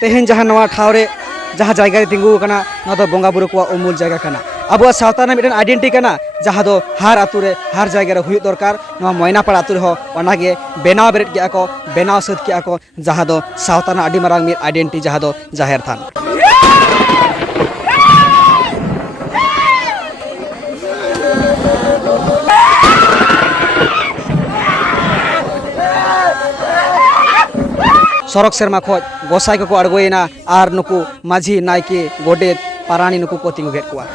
तेहेन जहाँ नवा ठाव रे जहाँ जायगा रे तिंगु कना ना दो बोंगा बुरु को उमुल जायगा कना अब सावता ना मिटन आइडेंटिटी कना जहाँ दो हर आतु रे हर जायगा रे हुई दरकार नवा मैनापाड़ा आतु रे हो ओनागे बेनाव बेरेट के आको बेनाव सद के आको जहाँ दो सावता ना आदि मारांग मिट आइडेंटिटी जहाँ दो जाहेर थान सरक सेरमा खोज गोसाई को अड़गोयना और नुकु माझी नायके गोडेत पारानी नुकु को तिंगु घेट कुआ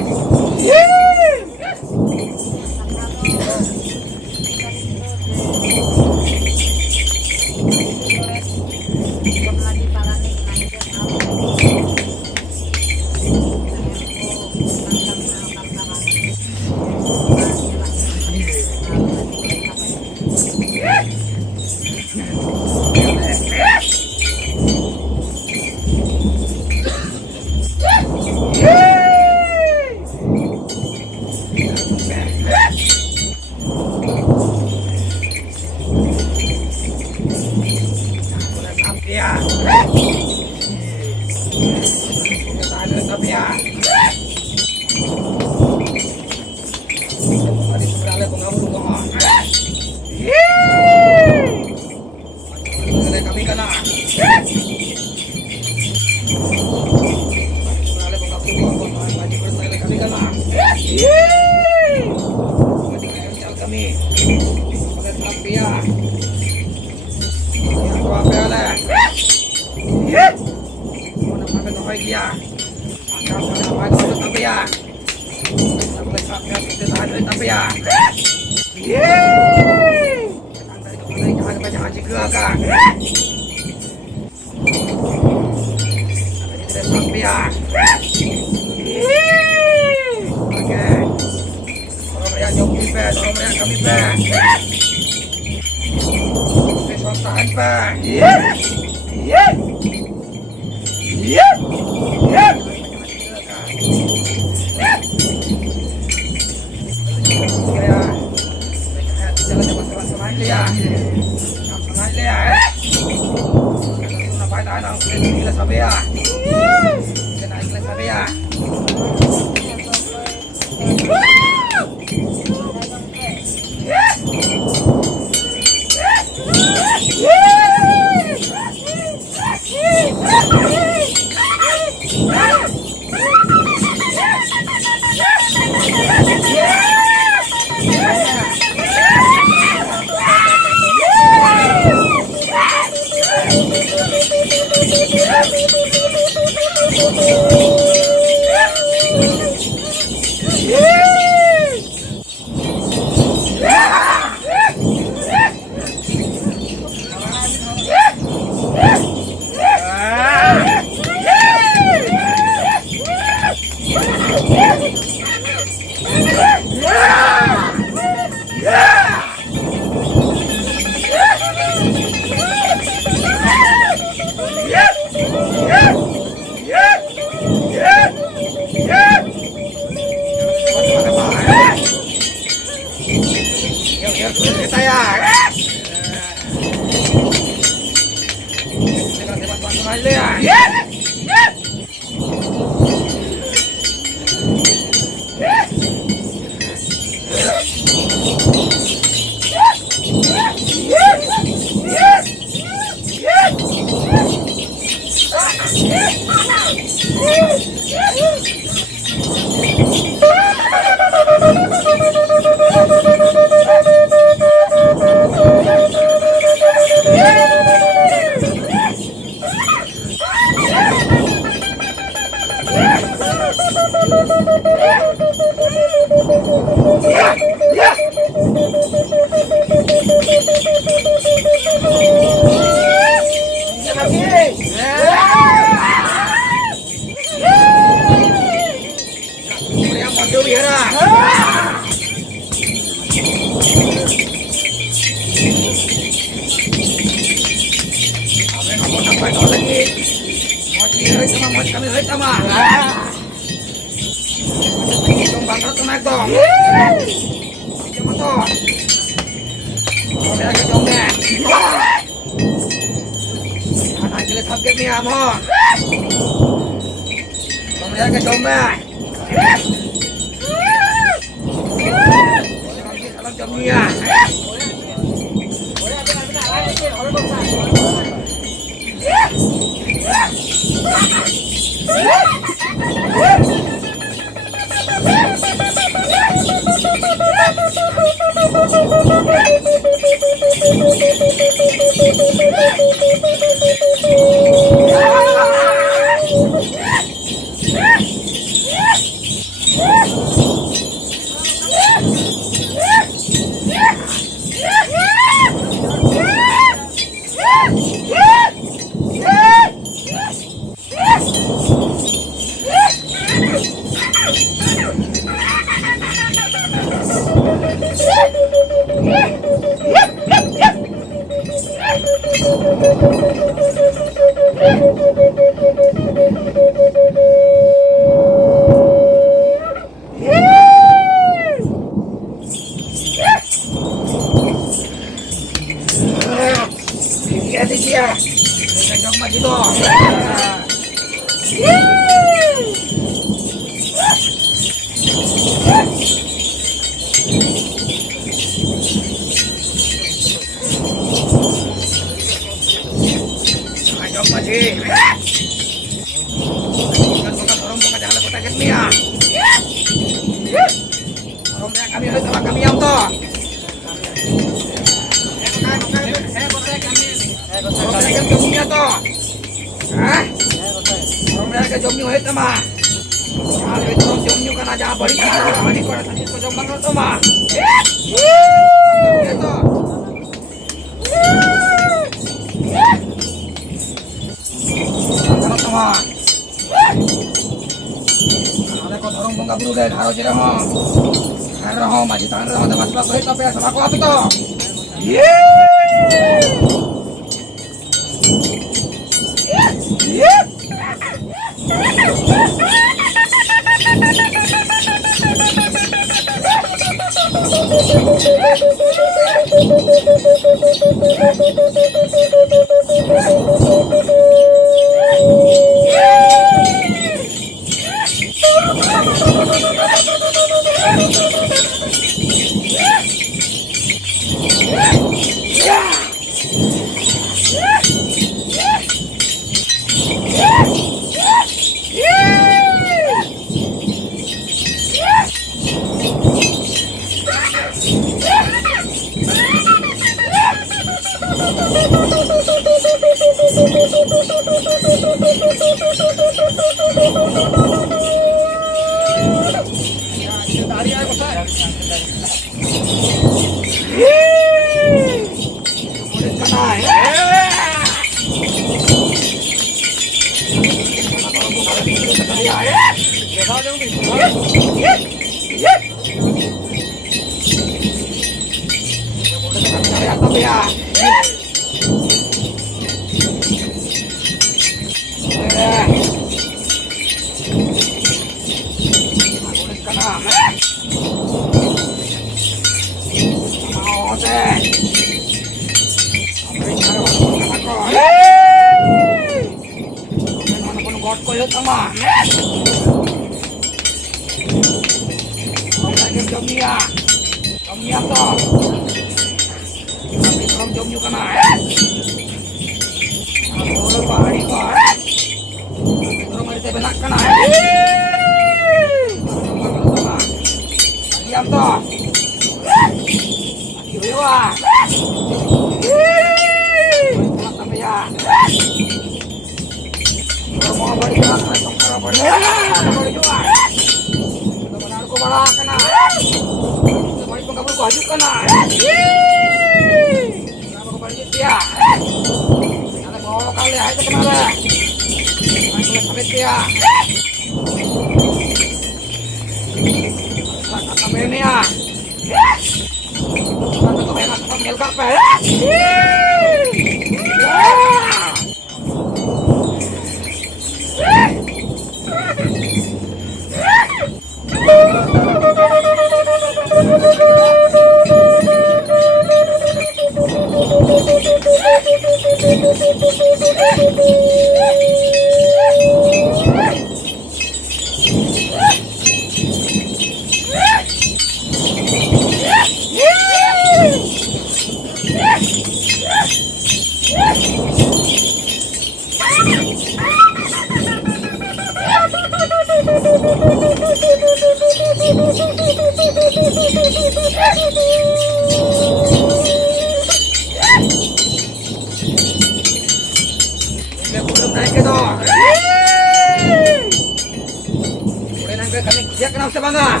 Iya kenapa sih bangga?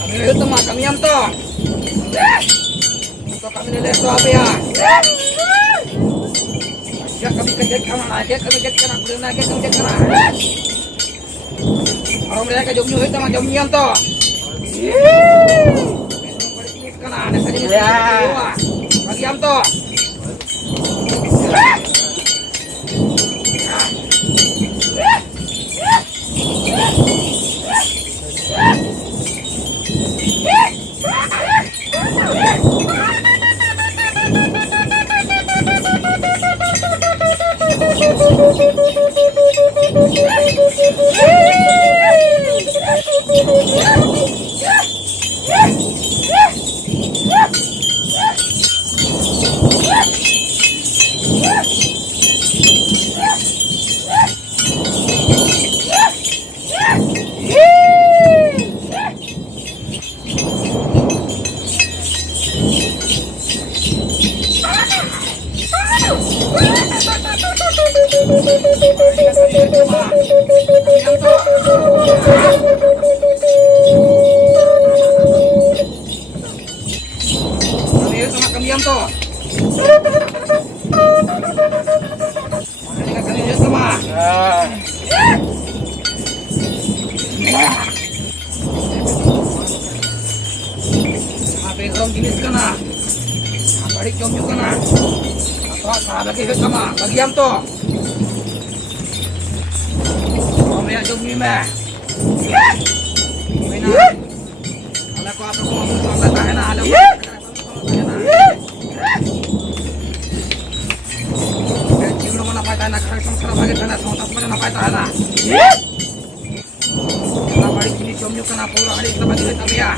Kami itu mah kami yang to. Untuk kami lihat to apa ya? Ya kami kerja kemana aja, kami kerja kemana, kuliah aja kami kerja kemana. Orang mereka jomnya itu mah jomnya yang to. Kena, ada saja bagi yang to. Jenis kana, balik jom juga na, apa sahabat itu sama, bagian to, kamu yang jom ni meh, mana, kalau kau atau kamu mau sampai tahan na, ada, cium nama apa tahan na, kalau sama bagi tahan na, sama tak sama apa tahan na, kalau balik ini jom juga na, pura hari kita bagi tapi ya,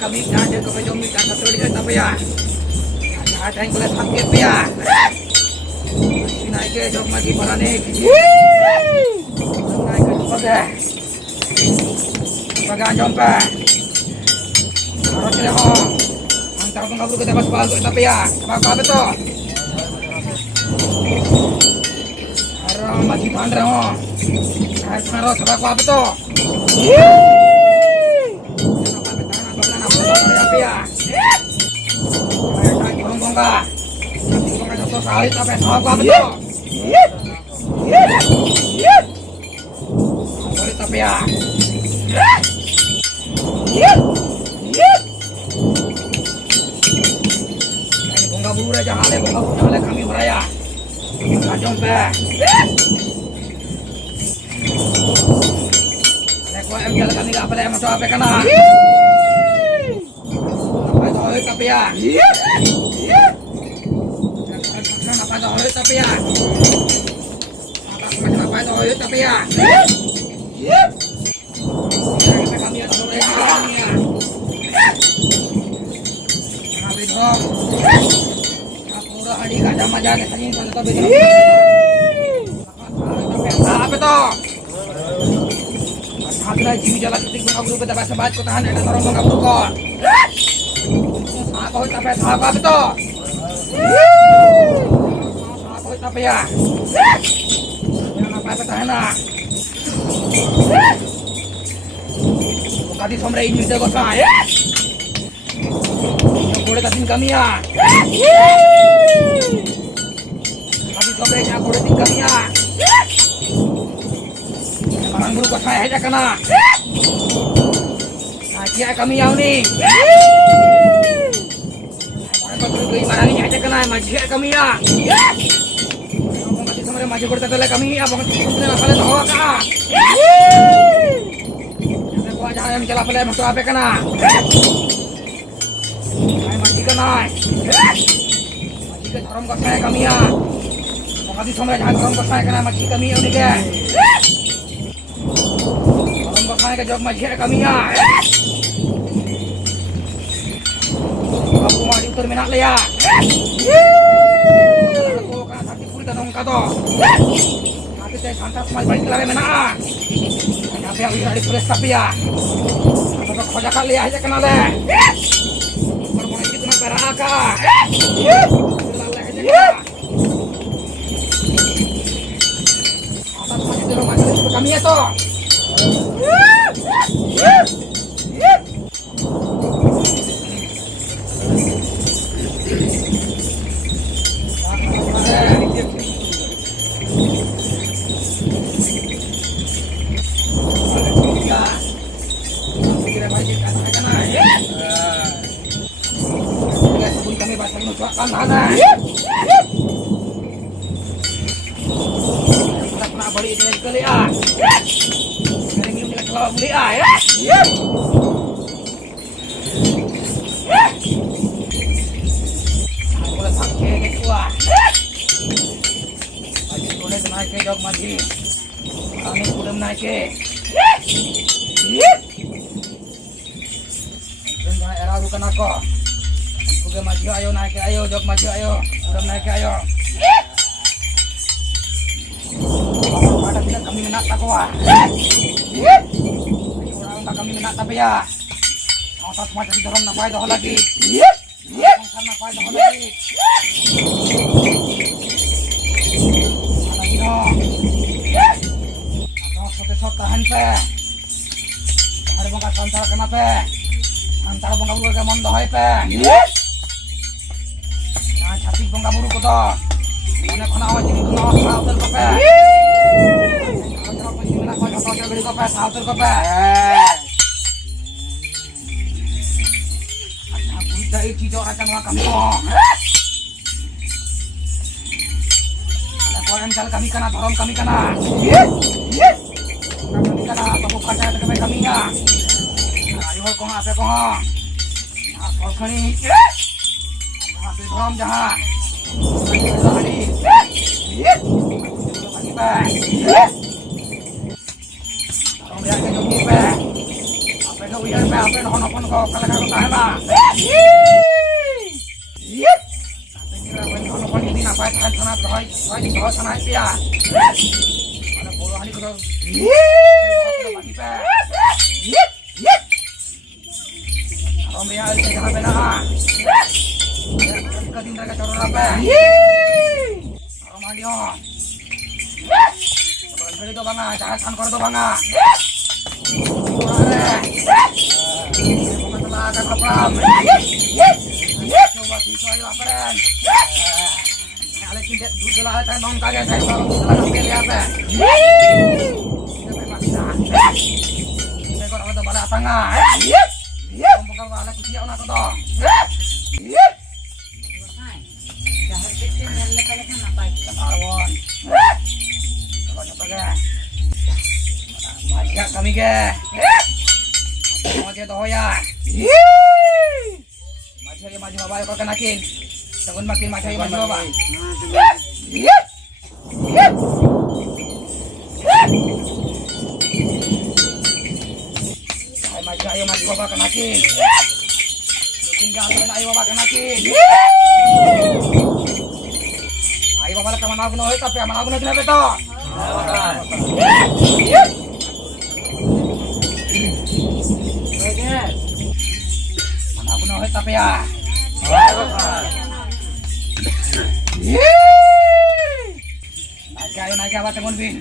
kami ada ke jom kita satu dia tapi ya ada yang boleh sakit ya naik ke jom lagi balanik naik ke pada bagan jompa harus dia ho antar pengabu kita pas bagus tapi ya apa betul harus masih pandai ho harus apa betul Bongga, bongga jatuh salit apa yang salah betul? Salit tapi ya. Ini bongga buru aja hale, bongga buru hale kami beraya. Bongga jompe. Lekwa jalan kami gak boleh masuk apa kena. Tapi ya, apa itu tapi ya, apa itu tapi ya, kita kami ada orang ya, kami dong, aku udah hari kada maja ke sini kalau tapi apa itu? Hati lagi jalan titik mengabu beda bahasa bahat ko tahan ada orang mengabu ko. Apa itu apa itu? Apa itu apa ya? Yang apa itu tahan na? Kadi somre ini jago saya. Yang boleh tasin kami ya. Kadi somre yang boleh tasin kami ya. Orang buru kau saya aja kena. Aja kami yang ni. Gimana ni aja kena majik kami ya. Ngomong kati sama majik bertetele kami ya, bang sebenarnya masalah tahu ka. Ada gua aja yang celah pele masuk apa kena. Ai majik kena. Majik haram ka saya kami ya. Ngomong kati sama jangan haram ka saya kena majik kami ni ke. Haram ka saya ke jawab majik kami ya. Aku mau diutur minak le ya. Aku kan hati puri tanong kato. Hati saya santas mal balik lari minak. Kenapa yang bisa ditulis tapi ya. Aku kok kerja kali aja kenal le. Permohonan itu nak berak ka. Lalai aja. Atas maju di rumah kami ya toh. Kami bahasa mengucapkan mana? Pernah balik ini sekali ah. Hari ini kita keluar beli ah ya. Aku boleh pakai gitu ah. Lagi boleh naik ke jog mati. Kami sudah naik ke. Dan jangan era bukan aku. Udah maju ayo naik ke ayo jog maju ayo. Udah naik ke ayo. Ada tidak kami menata kuah. Orang tak kami menata tapi ya. Mau tak macam di dalam napai dah lagi. Mau napai dah lagi. Lagi no. Atau sote-sote tahan pe. Ada bongkar santar kenapa? Antara bongkar buru ke mondo hai pe. Nah, cantik bongkar buru ko to. Mana kena awak jadi kena awak ter kope. Kalau pergi mana kau jatuh ter beri kope, awak ter kope. Ada budak itu jauh rancang orang kampung. Ada koran cal kami kena, dorong kami kena. Kami kena, bapak kaca terkena kami ya. Ayo kau apa kau? Kau kini. Apa dorong jahat. Itu bangga, jangan kau itu bangga. Akan keperam. Coba siswa ayo aperen. Alek kindet duduk lah tan nong kaget saya baru ambil ya apa. Saya kau ada pada tengah. Ngomong kau alek kuciak nak tu. Jangan kecil lelak-lelak apa itu. Kawan. Macam kami ke, macam tu ya. Macam maju bapa kau kenakin, segun makin macam maju bapa. Macam ayo maju bapa kenakin, tinggal ayo bapa kenakin. Ayo bapa nak mana guna tapi mana guna kenapa tu? Mana guna tapi ya. Naik apa temun bin?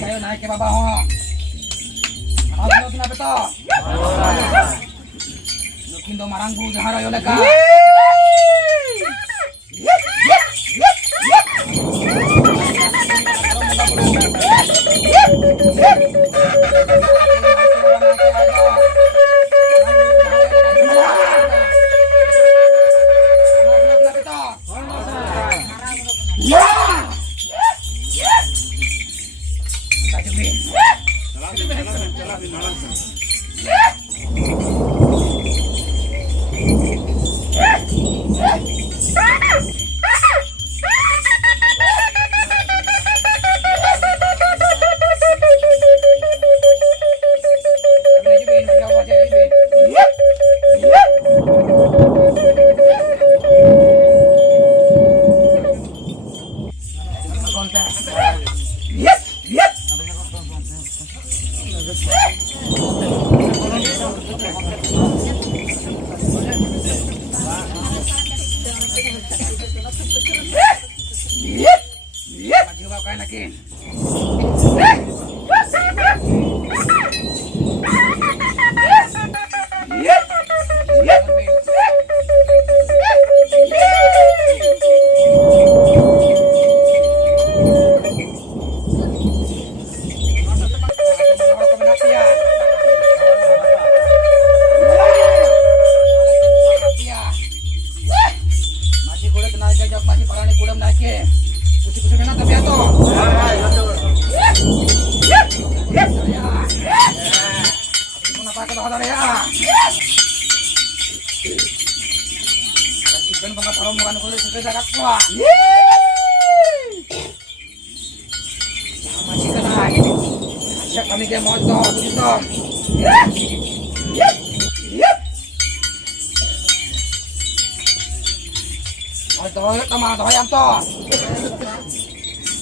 Ayo naik ke bawah ho. Ano kenapa to? Lukin do maranggu jahara yo leka. Masih kena. Siap kami ke mau to, begitu. Mau to, sama to ayam to.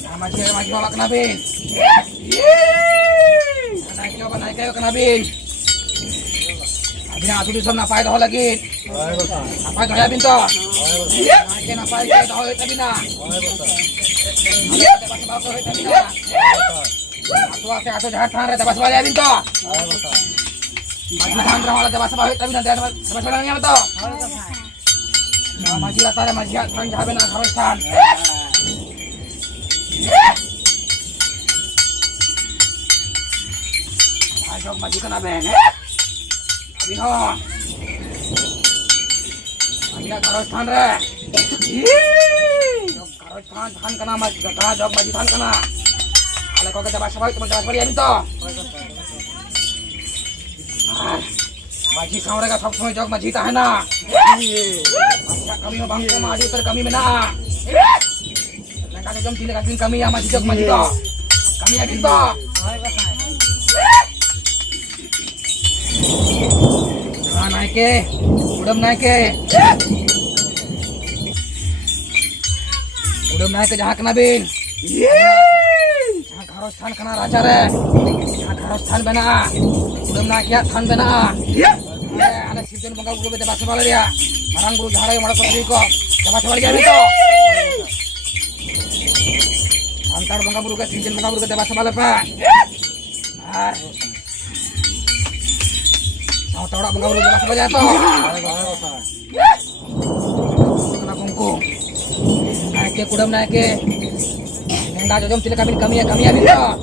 Nah, masih olah kena bin. Naik kayo kena bin. Abi na atu di sana napai to lagi. Napai to ayam to. Naik napai to tabi na. Atau jahat than re tabas balik binto. Masih than re tabas balik tapi nanti tabas balik ni apa to? Masih latare masih than jahat na harus than. Ajok masih kena ben. Abi no. Abi na harus than re. Harus than kena masih jok masih than kena. Kalau kau kita bahasa balik, teman bahasa balik ya minta. Maji sampai ka सब समय जग maji tahan na. Kami bangko maju ter kami mena. Lengkap jom tidak kasih kami ya maji jog maji to. Kami ya minta. Naik ke, udah naik ke. Udah naik ke jahat kena bin. Harus than kena raja re. Harus than bena. Udah nak ya than bena. Ada situ bangga guru bete bahasa balik ya. Marang guru jahara yang malah putri ko. Bahasa balik ya itu. Antar bangga guru ke situ bangga guru bete bahasa balik pak. Ar. Tahu tahu bangga guru bahasa balik itu. Kena kungkung. Naik ke kudam naik ke. Enggak jom tidak kami ya minta.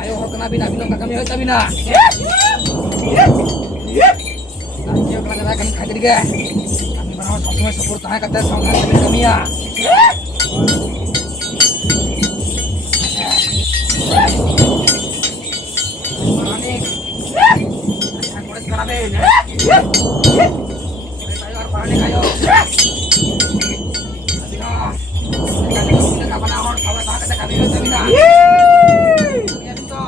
Ayo kena bina kami hoy tabina. Ayo kena kami kaji diga. Kami berawat semua support tahan kata sama kami ya. Panik. Akan boleh sekarang ben. Ayo panik ayo. Kapan ahor kawan tak kami tabina. Kami ya minta.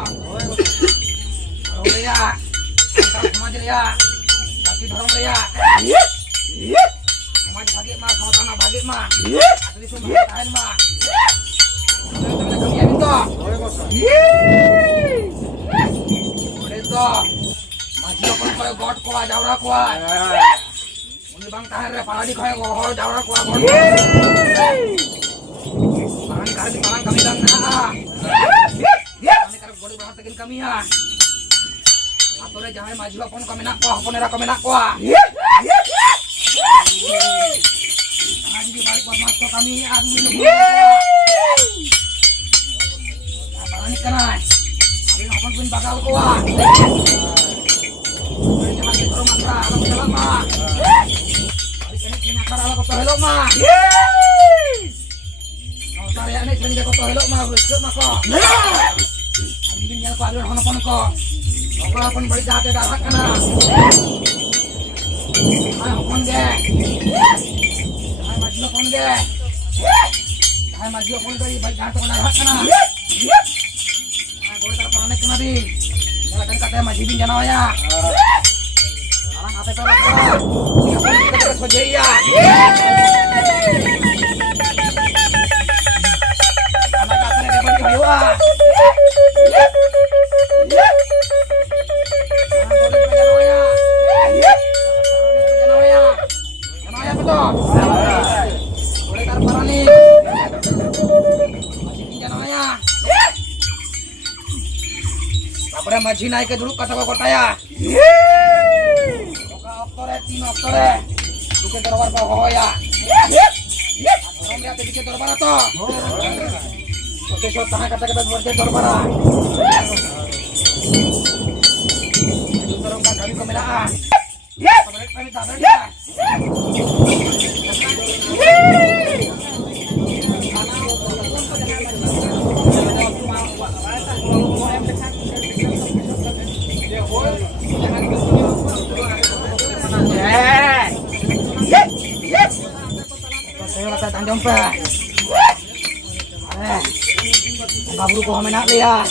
Ya. Samaje ya. Tapi dorong ya. Samaje bagi mah sama tanah bagi mah. Atau semua tahan mah. Kami ya minta. Itu. Masih apa kau god kau jauh kau. Ini bang tahan re pala di kau kau jauh kau. Parang kami kami dan kami kami boleh berhatikan kami ya. Atau deh jangan maju pun kami nak kuah, pun era kami nak kuah. Jangan di balik buat masuk kami, aduh. Parang ini kena. Kami nak pun bakal kuah. Jangan kita rumah mah, alam jalan mah. Kali ini akar ala kota helok mah. Kau tarik ini sering dia kota helok mah, berikut mah kok. Ini yang kau ada honopon kok. Kau pun balik jahat dah hak kena. Ayo pon ge. Ayo maju pon ge. Ayo maju pon ge balik jahat kena hak kena. Ayo boleh terpanek kena bi. Jangan katanya maju bin jana ya. Sekarang apa itu? Dia pun kita terus berjaya. Anak katanya dia balik kayu ah. Maji naik ke dulu kata kota ya. Oka oktore tino oktore. Dike terowar bawa ya. Orang lihat dike terowar to. Oke so tahan kata kata dike terowar. Dorong kami kemenaan. Kami tak ada. Saya kata tanjong pe. bongga buru ko mena leya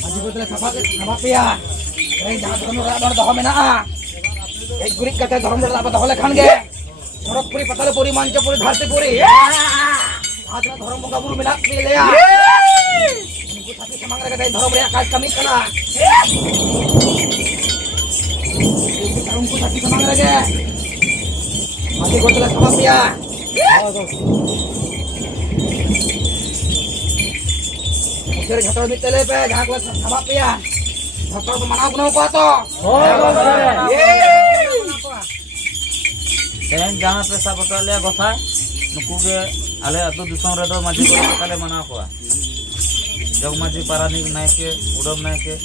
maji ko tele sabak peya ei jaha dhorm ra doho mena ei gurik kate dhorm ra doho lekhan ge sorok puri patale puri mancha puri dharti puri adra dhorm bongga buru mena leya unku sati samang re kate dhorm re kaj kami kana unku sati samang re ge maji ko tele sabak peya Jadi jatuh di tele pe, jangan kelas sabak peya. Jatuh ke mana pun apa to? Ten jangan pe sabak le gosa, nuku ge ale atu disong redo maji ko kale mana ko. Jog maji parani naike, udom naike,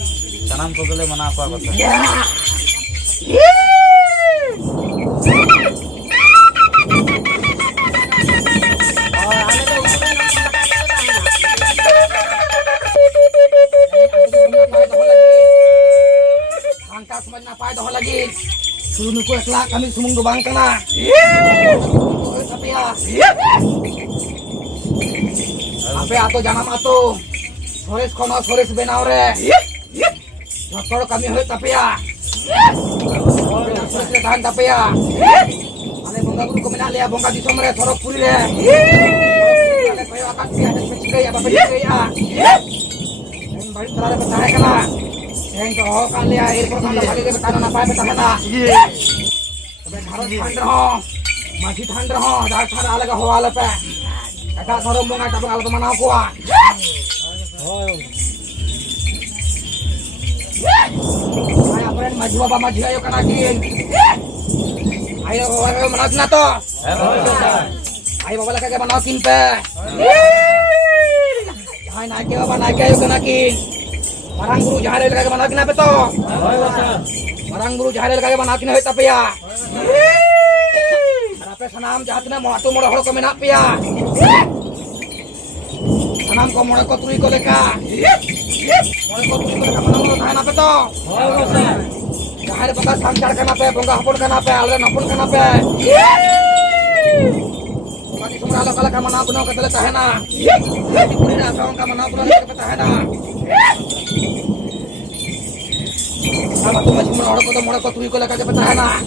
sanam ko gele mana ko gosa. Angkat semuanya apa doh lagi. Suruh nuku ekla kami sumung do bang kana. Tapi ya. Ape ato jangan ato. Sores kono sores benau re. Motor kami hoy tapi ya. Sores tahan tapi ya. Ane bongga guru ko menale bongga di somre sorok puri re. Ale koyo akan pia de pecike ya bapak pecike ya. Dan balik terare percaya kana. Yang kau kali air pertama kali ke tanah apa petahana. Sampai harus thander ho, masih thander ho, dah cara alaga ho ala pe. Kata sorong bunga tapi ala teman aku ah. Ayo friend maju apa maju ayo kanakin. Ayo manakin na to. Ayo bawa lagi manakin pe. Ayo naik apa naik ayo kanakin. Marang guru jahare lagi manakin apa to? Marang guru jahare lagi manakin hoy tapi ya. Arape sanam jahatna mo atu mo hor ko menak pia. Sanam ko mo ko tui ko leka. Mo ko tui ko leka manam mo tahan apa to? Jahare pata sangkar kana pe bongga hapun kana pe alre napun kana pe. Bagi sumra lo kala ka manam puno ka tele tahena. Puri na song ka manam puno ka tahena. Sama tu masih menolak kau tuh kalau kagak petahana.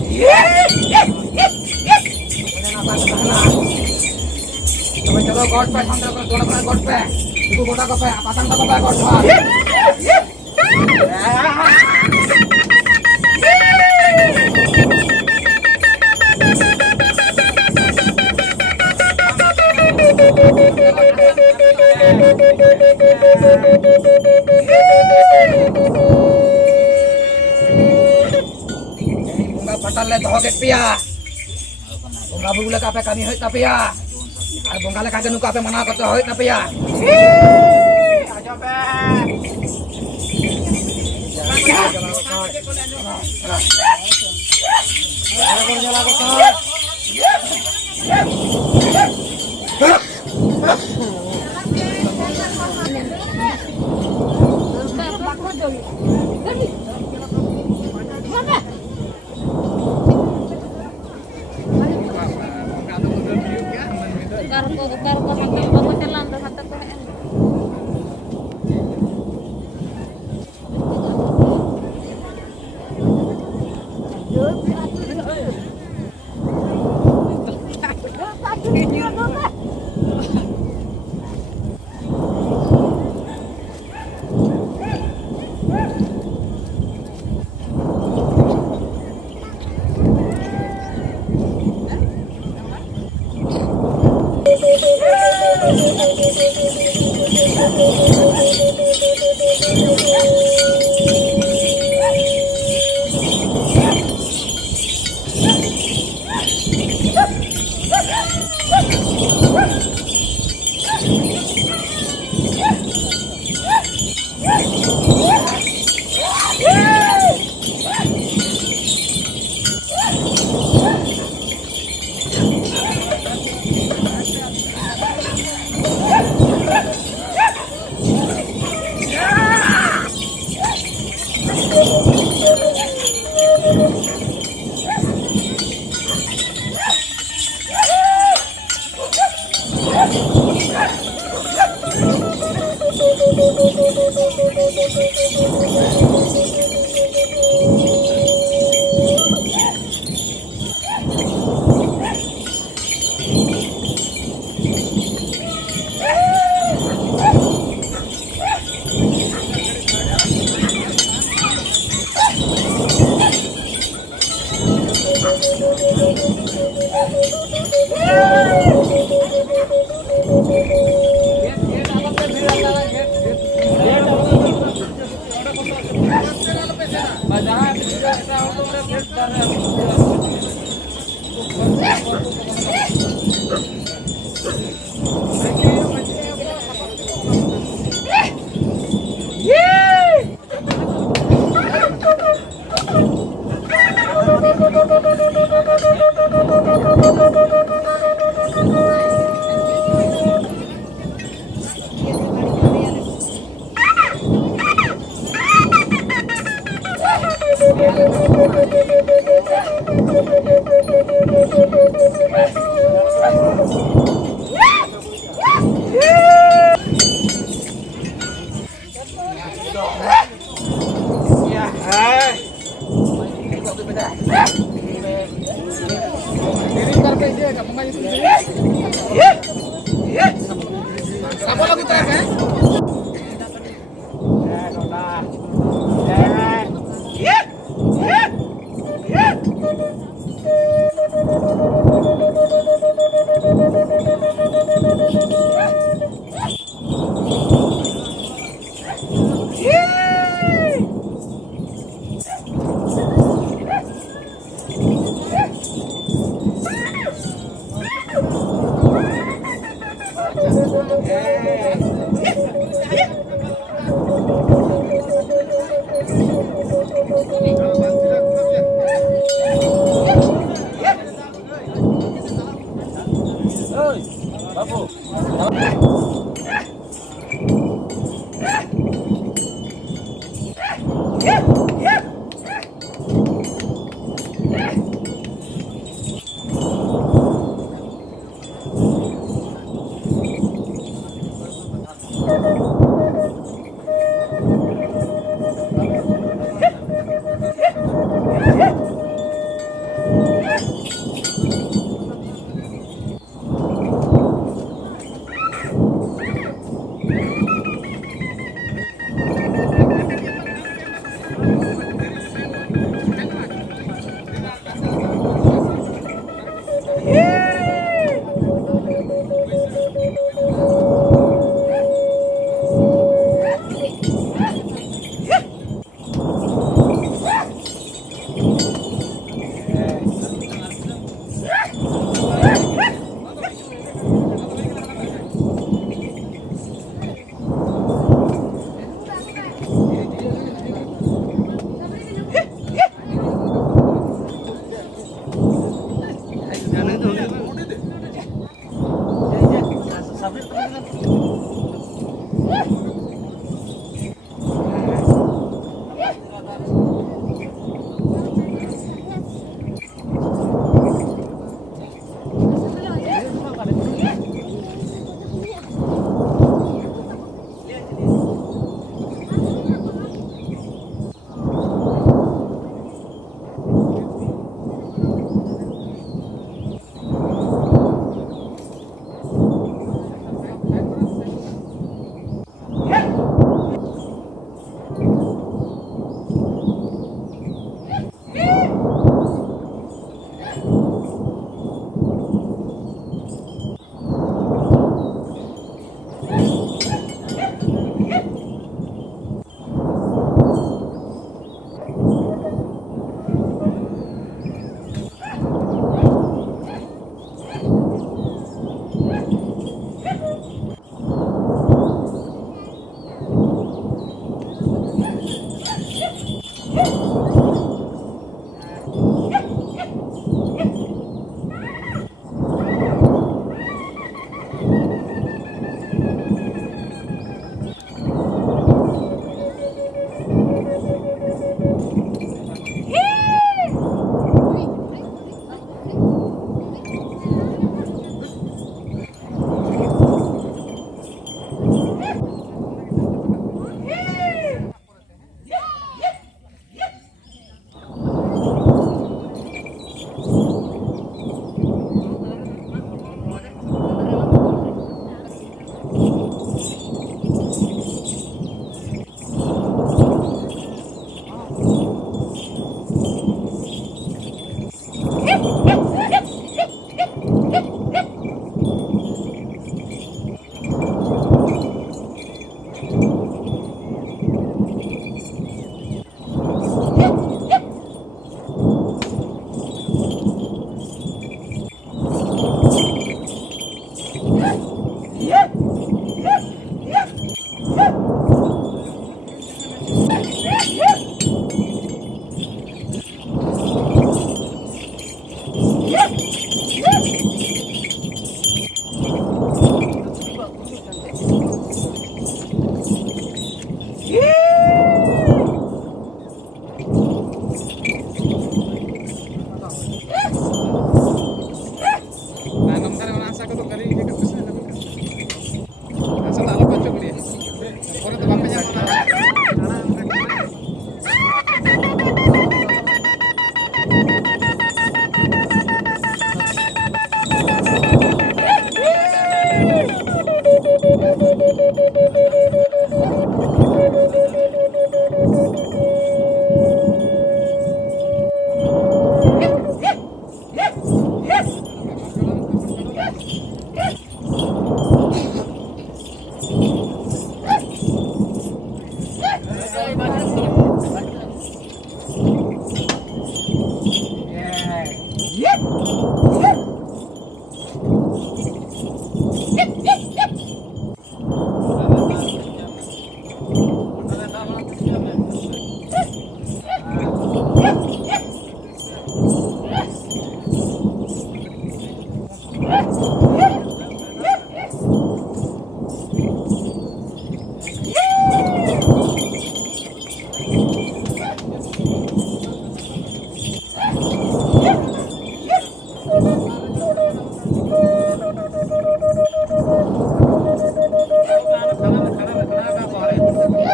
Coba god pe, sambil kau god pe. Itu kota kau pe, pasang kau pe god pe. Patal le doh get pia. Bongga bule kape kami hoy tapi ya. Ar bongga le kagak nu kape mana ko hoy tapi ya. Aja pe. Apa lagi terakhir kan?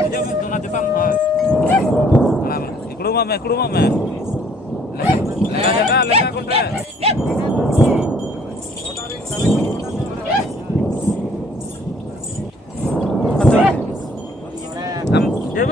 Jom tuna cetam ha. Ikru mame. Lega jaga lega kontre. Am jom.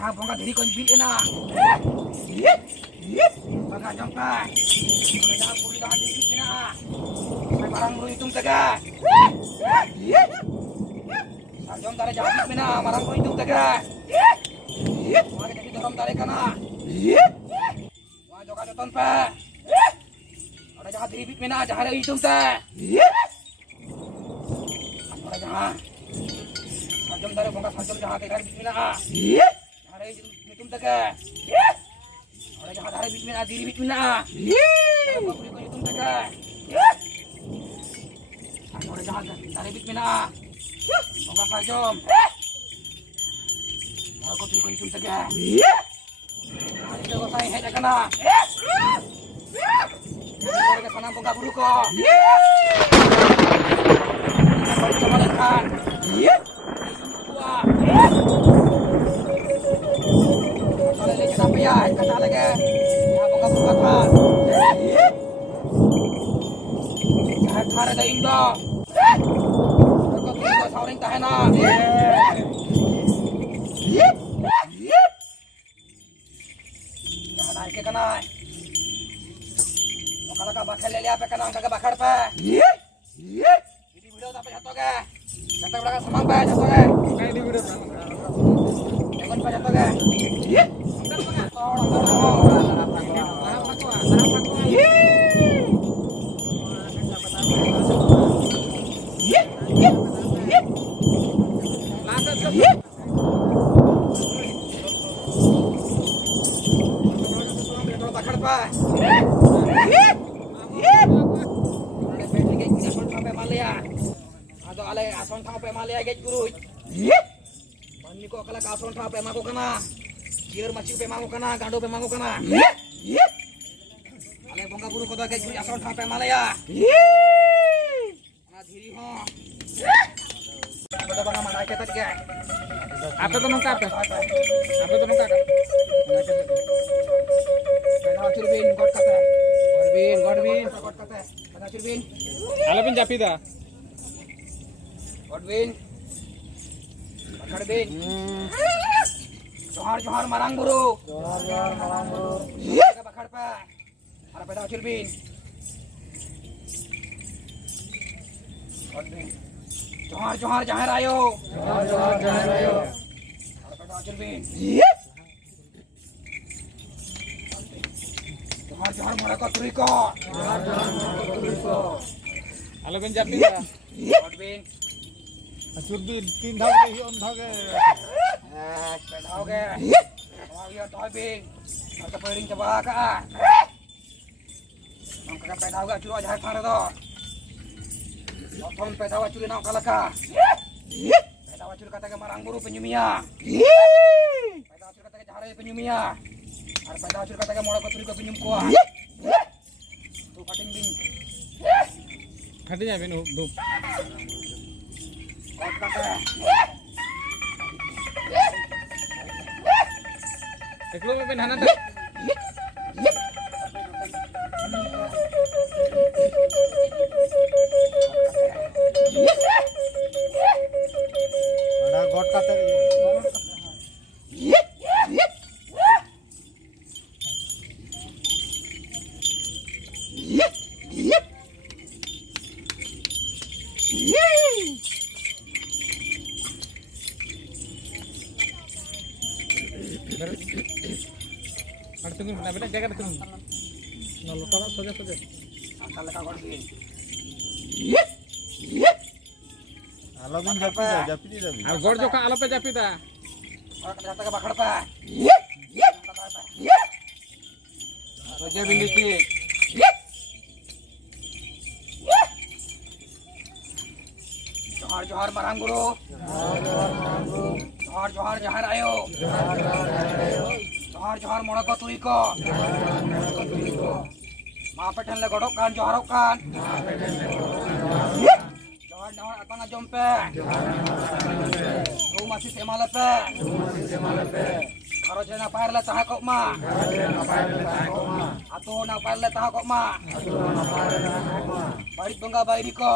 Jangan bongkar diri kau bilik nak. Bangga jongkak. Jangan puri dah diri kena. Saya barang buru hitung tegak. Jom tarik jahat mina, barang buru hitung tegak. Mari jadi dorong tarik kana. Wah jokat joton pe. Ada jahat diri mina, jahat hitung teh. Ada jahat. Jom tarik bongkar sajam jahat tarik mina. Hari hitung tegak. Ada jahat hari mina diri mina. Buru kau hitung tegak. Ada jahat tarik mina. Bongkar sajam. Aku tuh kau hitung tegak. Hari itu saya hanya kena. Ini ke sana bongga buru ko. Balik sama lekan. Tua. Kalau ini kenapa ya? Kata lagi. Ya bongga buru kata. Jahat hari dah Indo. Kau kita sauring tahena. Jangan naik ke kanan. Kalau kau bakal lihat apa kanan kagak bakar pe. Ini video tak jatuh ke. Jatuh belakang semang pe jatuh ke. Kayak di video Jangan pe jatuh ke. Bakar pe. Atau alai ason thang pe malia gej guru. Bani ko kala ka ason thang pe mago kana. Kier machi pe mago kana, gando pe mago kana. Alai bongga guru ko da gej guru ason thang pe malia. Ana dhiri ho. Bada banga mana ketat ge. apa tuh nongka apa? Apa tuh nongka? Bada churbin god kata. Godwin god kata. Bada churbin. Alapin japi dah. Godwin. Godwin. Johar johar marang buru. Jaga bakar pa. Ara beda churbin. Godwin. Johar johar jahar ayo. Ara beda churbin. Johar johar marako turiko. Alapin japi dah. Godwin. Churbin 3 धागे ही 4 धागे. Pedauge. Awak yo toy bing. Ada pering coba ka. Nang ka pedauge curu aja thare do. Othon pedauge curi nang kalaka. Pedauge curi kata ke marang buru penyumia. Pedauge curi kata ke jahare penyumia. Ar pedauge curi kata ke mola koturi ko penyum ko. Tu kating bing. Khatinya bin dup. Kot kata. Eklo में bin hanan dah. ada god kata Ada tunggu, nak beda jaga tunggu. Nol tolak saja. Asal ka Godwin. halo bin japi di japi Al gor joka alape japi dah. Ora kata ke bakar pa. Roger bin dikit. Johar johar marang guru. Johar johar jahar ayo. Johar johar mola ko turiko. Ma peten le godok kan joharok kan. Johar johar atanga jompe. Ru masih semalepe. Karo jena pair le taha kok ma. Atu na pair le taha kok ma. Baik bangga baik ko.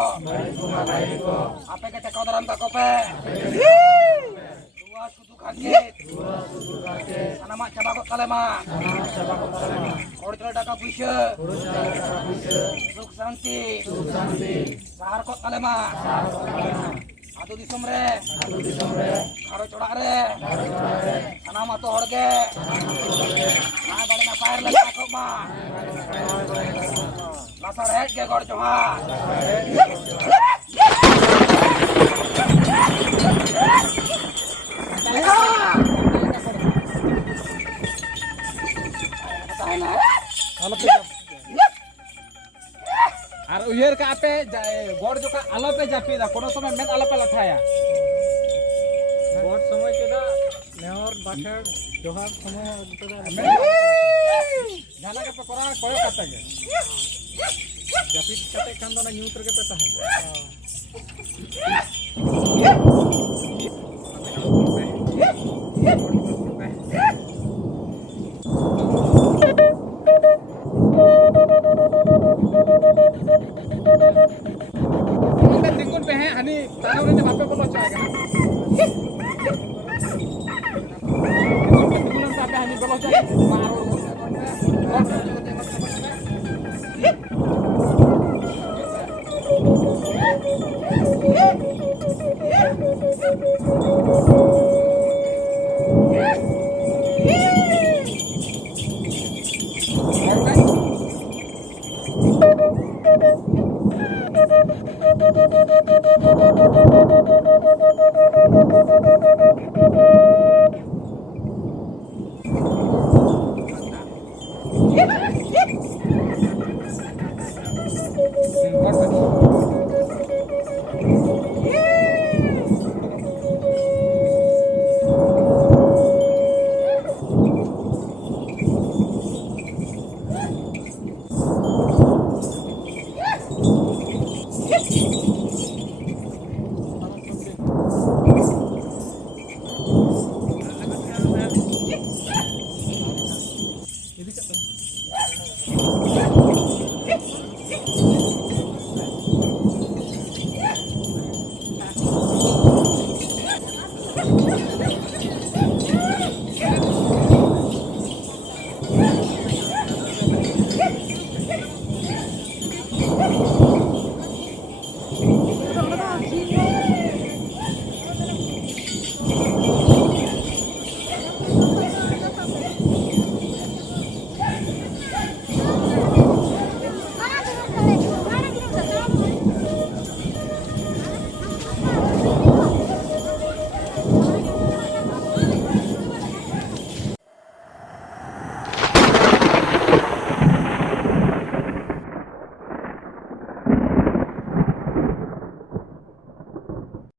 Apa kata kau dalam tak kope? Dua sudu kaget. Sana mak coba kok kale mak. Kau celaka daka puisa. Suk santi. Sahar kok kale mak. Atu di somre. Karo codak re. Sana mak tu horge. Nah balik na pair le tak kok mak. Lasar head ke gor johar. Alape japi. Ar uyer ka ape gor joka alape japi dah. Kono समय med alape lathaya. god samay keda neor bacher johar samay Jana ke pakora koyo kata ke. Japit kate kan do na nyut rege pe tahan. Kita tingun pe hai ani tanau ne bape bolo cha kana. Tingun sampai ani bolo cha maro. Terima kasih.